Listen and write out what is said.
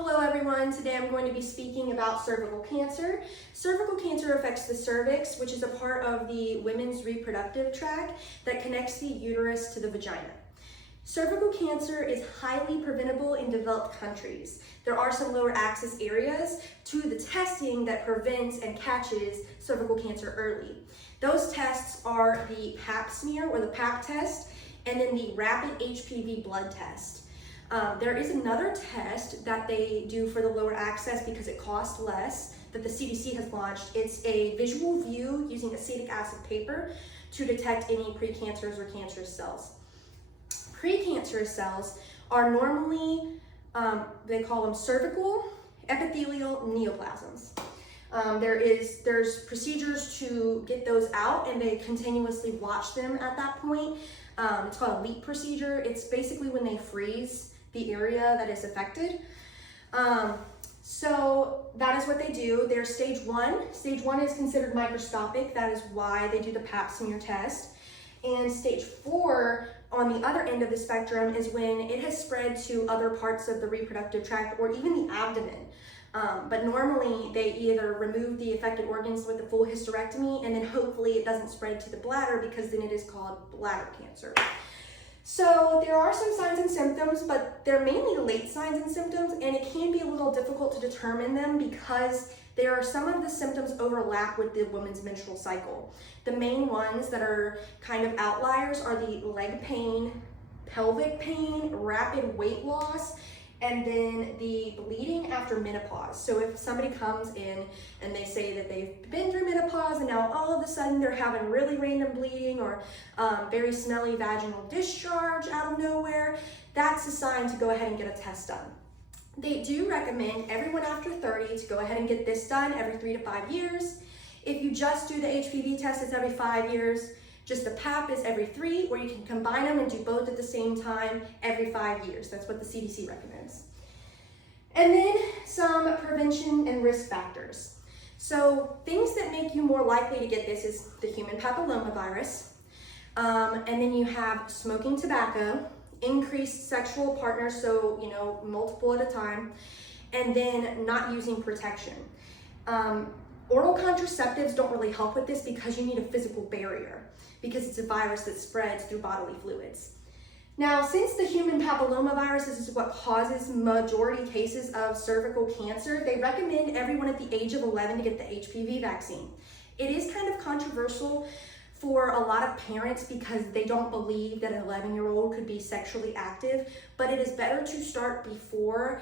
Hello everyone, today I'm going to be speaking about cervical cancer. Cervical cancer affects the cervix, which is a part of the women's reproductive tract that connects the uterus to the vagina. Cervical cancer is highly preventable in developed countries. There are some lower access areas to the testing that prevents and catches cervical cancer early. Those tests are the Pap smear or the Pap test, and then the rapid HPV blood test. There is another test that they do for the lower access because it costs less that the CDC has launched. It's a visual view using acetic acid paper to detect any precancerous or cancerous cells. Precancerous cells are normally, they call them cervical epithelial neoplasms. There's procedures to get those out, and they continuously watch them at that point. It's called a LEEP procedure. It's basically when they freeze the area that is affected. So that is what they do. They're stage one. Stage one is considered microscopic. That is why they do the Pap smear test. And stage four, on the other end of the spectrum, is when it has spread to other parts of the reproductive tract or even the abdomen. But normally they either remove the affected organs with a full hysterectomy, and then hopefully it doesn't spread to the bladder, because then it is called bladder cancer. So there are some signs and symptoms, but they're mainly late signs and symptoms, and it can be a little difficult to determine them because there are some of the symptoms overlap with the woman's menstrual cycle. The main ones that are kind of outliers are the leg pain, pelvic pain, rapid weight loss, and then the bleeding after menopause. So if somebody comes in and they say that they've been through menopause and now all of a sudden they're having really random bleeding or very smelly vaginal discharge out of nowhere, that's a sign to go ahead and get a test done. They do recommend everyone after 30 to go ahead and get this done every 3 to 5 years. If you just do the HPV test, it's every 5 years. Just the Pap is every 3, or you can combine them and do both at the same time every 5 years. That's what the CDC recommends. And then some prevention and risk factors. So things that make you more likely to get this is the human papillomavirus. And then you have smoking tobacco, increased sexual partners, so multiple at a time, and then not using protection. Oral contraceptives don't really help with this because you need a physical barrier, because it's a virus that spreads through bodily fluids. Now, since the human papillomavirus is what causes majority cases of cervical cancer, they recommend everyone at the age of 11 to get the HPV vaccine. It is kind of controversial for a lot of parents because they don't believe that an 11-year-old could be sexually active, but it is better to start before